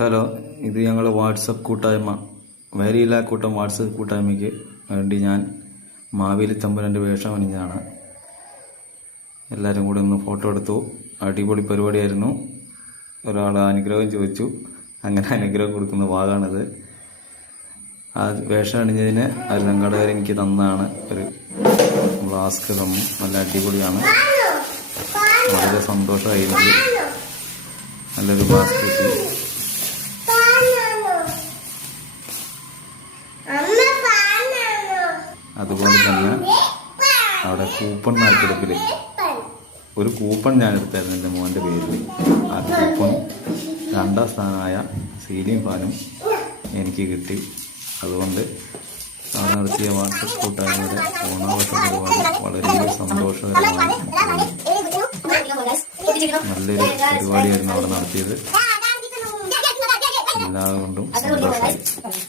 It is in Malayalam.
ഹലോ, ഇത് ഞങ്ങൾ വാട്സപ്പ് കൂട്ടായ്മ വരിയില്ലാക്കൂട്ടം വാട്സപ്പ് കൂട്ടായ്മയ്ക്ക് വേണ്ടി ഞാൻ മാവേലി തമ്പുരാൻ്റെ വേഷം അണിഞ്ഞതാണ്. എല്ലാവരും കൂടെ ഒന്ന് ഫോട്ടോ എടുത്തു. അടിപൊളി പരിപാടിയായിരുന്നു. ഒരാൾ അനുഗ്രഹം ചോദിച്ചു, അങ്ങനെ അനുഗ്രഹം കൊടുക്കുന്ന ഭാഗമാണിത്. ആ വേഷം അണിഞ്ഞതിന് ഒരു സംഘടകർ എനിക്ക് തന്നതാണ്. ഒരു ഫ്ലാസ്ക് തന്നു. നല്ല അടിപൊളിയാണ്. വളരെ സന്തോഷമായി. എനിക്ക് നല്ലൊരു ഫ്ലാസ്ക് കിട്ടി. അതുപോലെ തന്നെ അവിടെ കൂപ്പൺ നറുക്കെടുപ്പിൽ ഒരു കൂപ്പൺ ഞാൻ എടുത്തായിരുന്നു എൻ്റെ മോൻ്റെ പേരിൽ. ആ കൂപ്പൺ രണ്ടാം സ്ഥാനമായ സീലിംഗ് ഫാനും എനിക്ക് കിട്ടി. അതുകൊണ്ട് അവിടെ നടത്തിയ വാട്സപ്പ് കൂട്ടായ്മയുടെ ഓണാഘോഷ പരിപാടി വളരെ സന്തോഷകരമായി നല്ലൊരു പരിപാടിയായിരുന്നു അവിടെ നടത്തിയത്. എല്ലാവരും കൊണ്ടും സന്തോഷമായി.